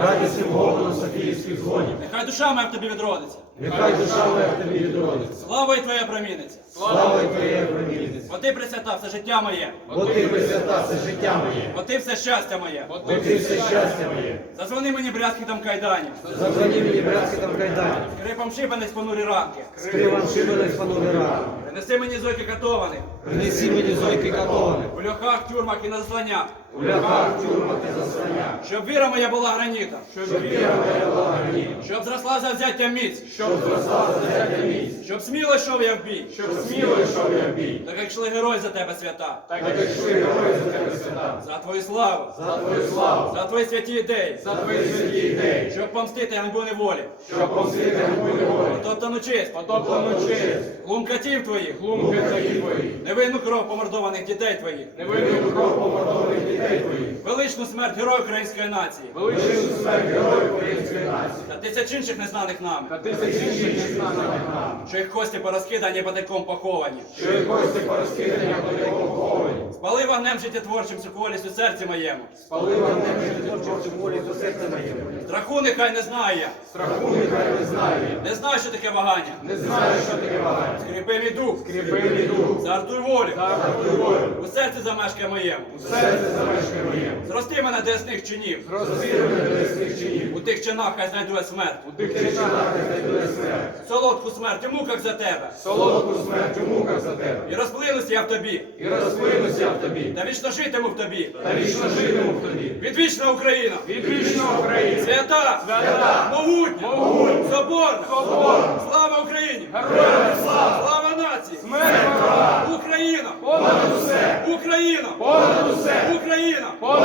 радісним говором Софіївських дзвонів. Нехай душа моя в тобі відродиться. Нехай душа моя в тобі відродиться. Слава й твоя проміниться. Слава Твоєї промінниці. Бо ти присвята все життя моє. Бо ти присвята все життя моє. Бо ти все щастя моє. Бо ти все щастя моє. Зазвони мені брязкітом кайданів. Зазвоні мені братські там кайдані. Скрипом шибаних понурі ранки. Скривам шибаних панове рано. Принеси мені зойки катованих. Принесі мені зойки катони. У льохах, тюрмах і на засланнях. У ляхах, тюрмах і заслання. Щоб віра моя була гранітом. Щоб віра моя була гранітом. Щоб зросла завзяття міць. Щоб зросла завзяття місць. Щоб сміло йшов я в бій. Щоб сміло йшов я в бій. Так як йшли герої за тебе свята. Так як йшли герої за тебе свята. За твою славу. За твою славу. За твої святі ідеї. За твої святі ідеї. Щоб помстити ганьбу неволі. Щоб помстити ганьбу неволі. Потоптану честь. Потоптану честь. Глум катів твоїх. Глум катів твоїх. Невинну кров помордованих дітей твоїх. Невинну кров помордованих. Величну смерть героїв української нації. Величезну смерть героїв української нації. Та тисяч інших незнаних нами. Та тисячі інших знаних нам. Що їх кості порозкидані батьком поховані. Що і кості порозкидані по поховані. Спали вогнем життєтворчим суколість у серці моєму. Спали вогнем життєтворчим волі до серця моєму. Страху нехай не знає. Страху нехай не знає. Не знаю, що таке вагання. Не знаю, що таке вагання. Скріпи мій дух. Кріпи мій дух. Зартуй волю. Загартуй волю. У серці замешкає моєму. У серце замешкає моєму. Зрости мене до ясних чинів. Розбір мене до ясних чинів. У тих чинах хай знайду я смерть. У тих чинах знайду смерть. Солодку смерть у муках за тебе. Солодку смерть у муках за тебе. І розплинусь я в тобі. І розплинусь я в тобі. Та вічно житиму в тобі. Та вічно житиму в тобі. Відвічна Україна. Відвічна Україна. Свята! Свята! Могутня! Могутня! Соборна! Соборна! Слава Україні! Героям слава! Слава нації! Смерть! Україна! Понад усе! Україна! Понад усе! Україна! Понад!